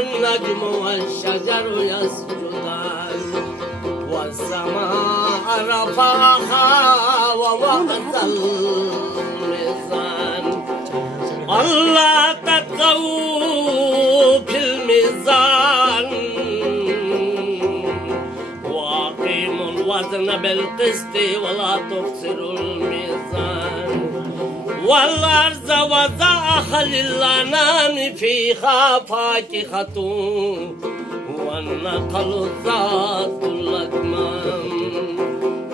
والنجم والشجر يسجدان والسماء رفعها ووضع الميزان ألا تطغوا في الميزان وأقيموا الوزن بالقسط ولا تخسروا الميزان والأرض وضعها للأنام فيها فاكهة والنخل ذات الأكمام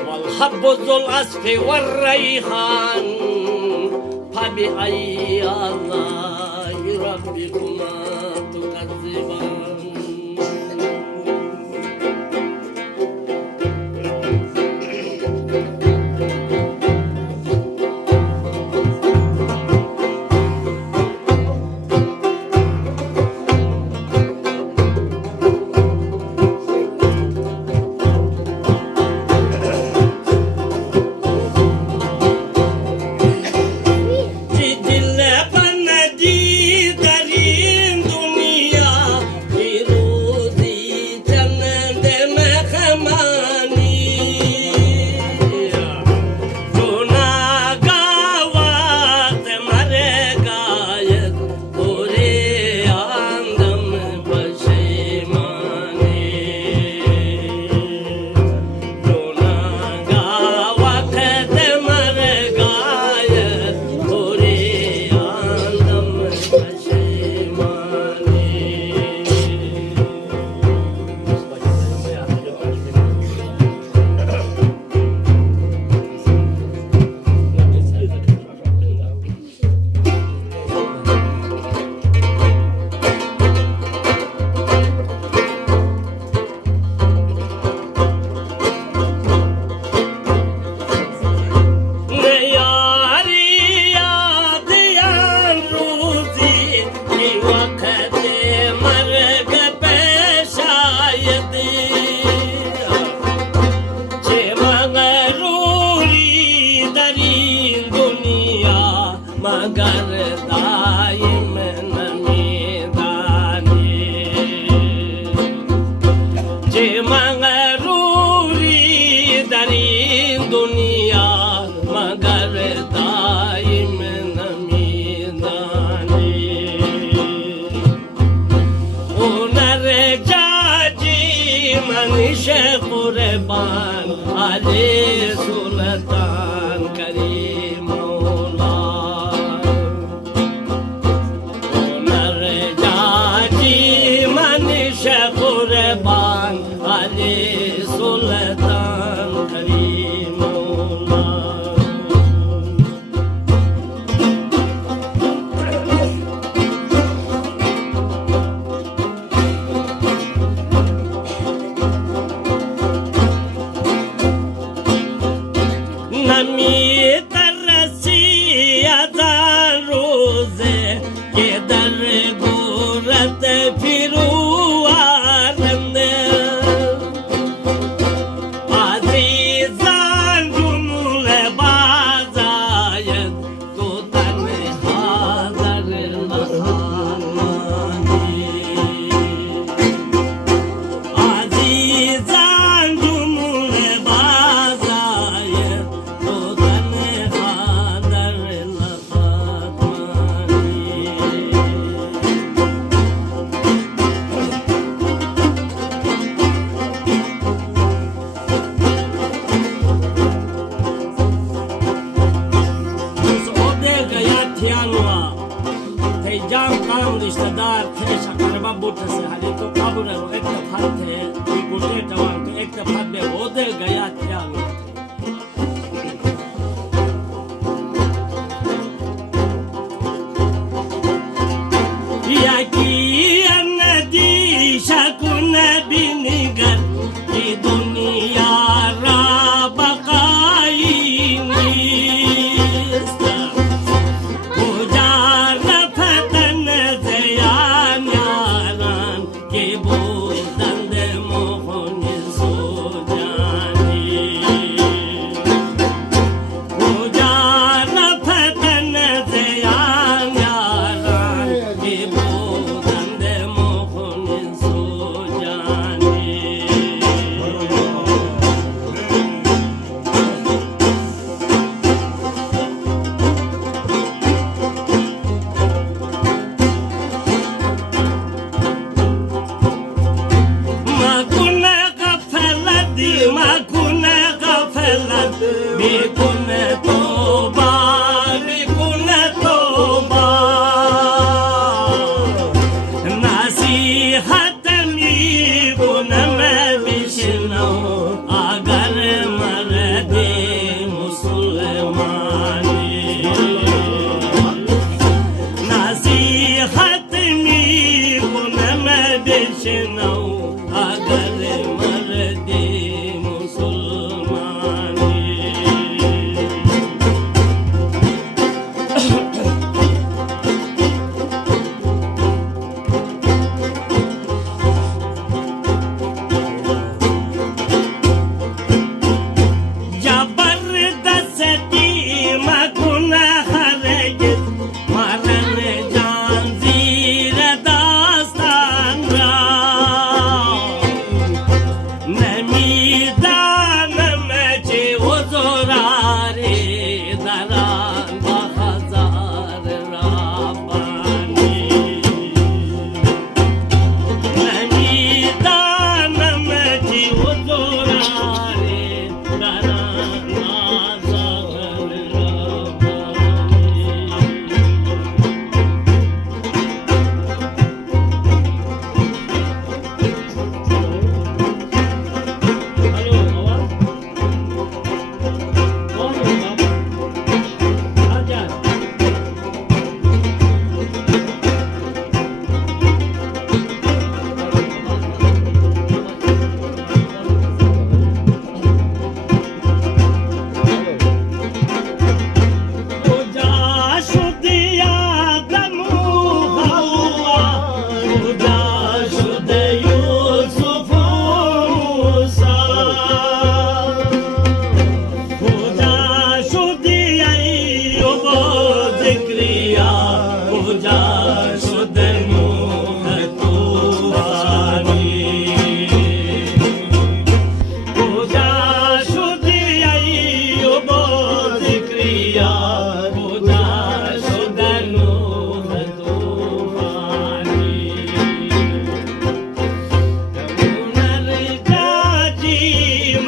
والحب ذو العصف والريحان فبأي آلاء ربكما تكذبان मगर दाइम नमीदानी जे मंगरूरी दरीन दुनिया मगर दाइम नमीदानी उनर जाजी मनीष कुर्बान अले सुल्तान करीम कुर्बान अली सुल्तान करीमुल्लाह नमी तरसी अज़ान रोज़े के दर गुरत फिरू जाम काम रिश्तेदार थे शकरबा बुट से हले तो काबुल रो एक दफा थे गुटे जवान तो एक दफा में होदे गया क्या या की अन्नदी शकुन बिनिगर की दुनिया रा बकाईनी के बोल दंद मोहन सो जानी بشنو اگر مردی مسلمانی جبردستی مکنه هرگز مرن جان زیر داستان را نمیدانم چه حضوراری دران با هزار ربانی نمیدانم چه حضوراری دران هزار ربانی الو آواز کون ہے آجان کجا شد آدم و حوا کجا شد یوسف و موسی کجا شد ایوب و زکریا کجا شد نوح طوفانی کجا شد ایوب و زکریا کجا شد نوح طوفانی نرجاجی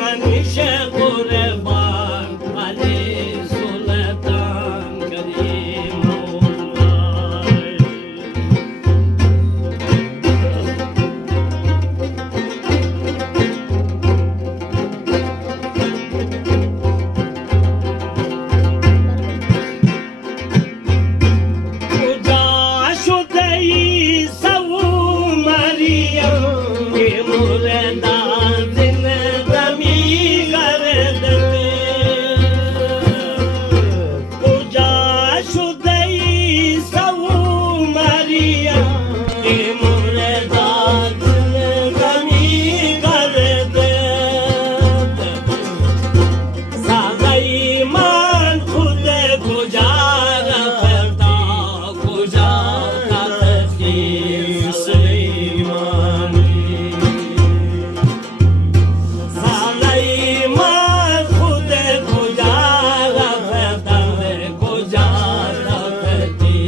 منش قربان علی سلطان کریم مولاي کجا شد عیسی و مریم که مردان زنده می‌گردند کجا شد عیسی و مریم که مردان زنده می‌گردند ساقی من خود کجا رفتا کجا تختی سلیمانی ساقی من خود کجا رفتا کجا تختی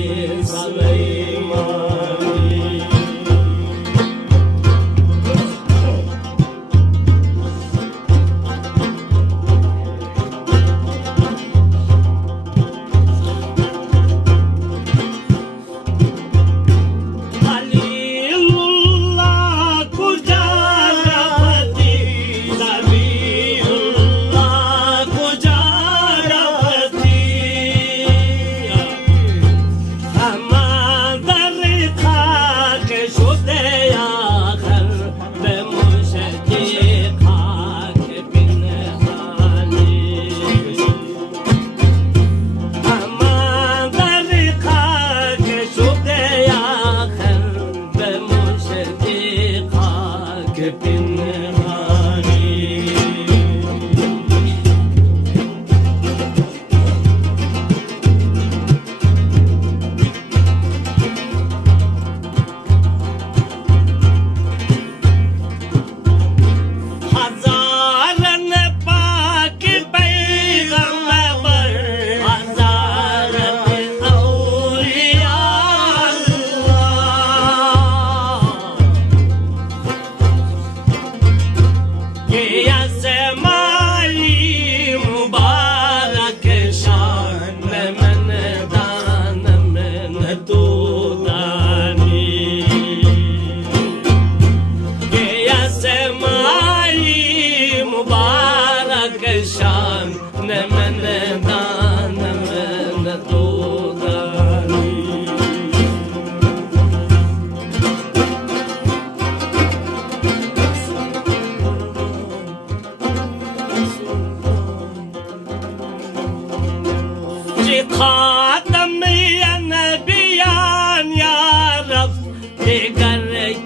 سلیمانی خلیل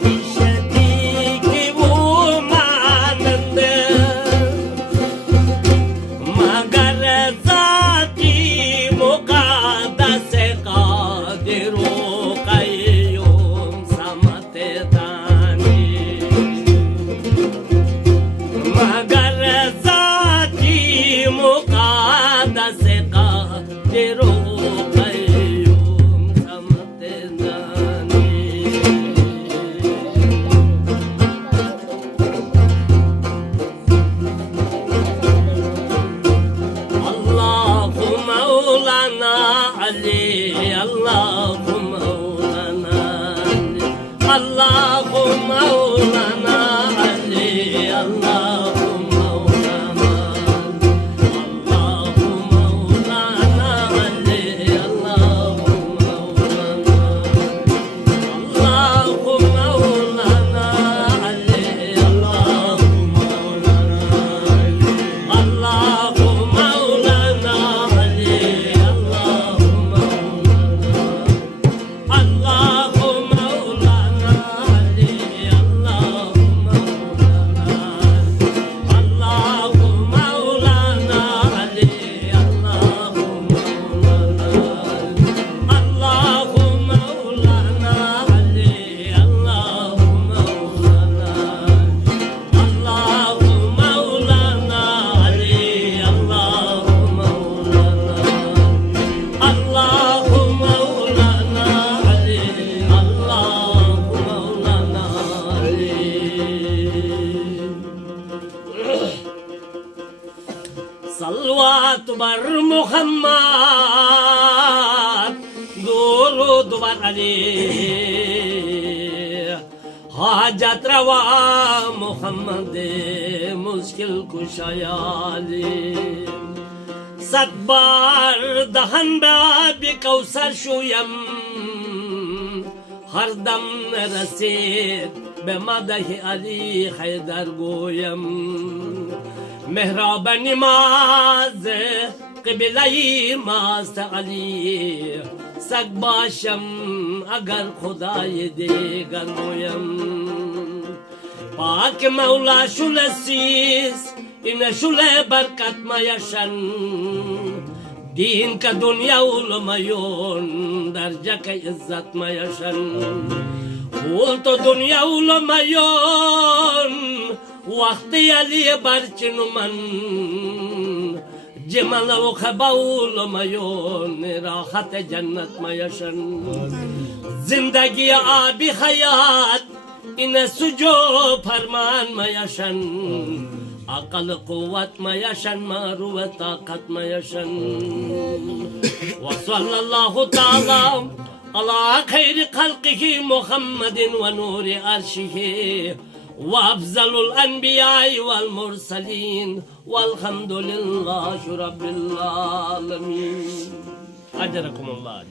kişedeki umanındır Magar zati mukaddase kadiru kayyum samate dani Magar zati mukaddase kadiru Allahu Mevlana Ali, Allahu Mevlana Allahu Mevlana Ali, Allahu Mevlana Allahu Mevlana Ali, Allahu Mevlana Allahu Mevlana Ali, Allahu Mevlana Allahu Salvat bar Muhammad Durud bar Ali Hacet rava Muhammed Muskil kuşayali Sadbar dahan bi kevser şuyam Hardam resid be madahi Ali Haydar goyam Mehrab nimaz Kıbleyi mast Ali Sak başım agar Khudayı digar goyam Pak Mevla şule siz İne şule berkat mayaşan Din ka dünya ulmayon Derce ka izzat mayaşan Ulto dünya ulmayon Vakti Ali barçinuman Cemala o khabaulmayon Rahat cennet ma yaşan Zindagi abi hayat İne sucu parman ma yaşan Akıl kuvvet ma yaşan Maruvet takat ma yaşan Ve sallallahu ta'ala Ala khayri halkihi Muhammedin ve nuri arşihi وأفضل الأنبياء والمرسلين والحمد لله رب العالمين أجركم الله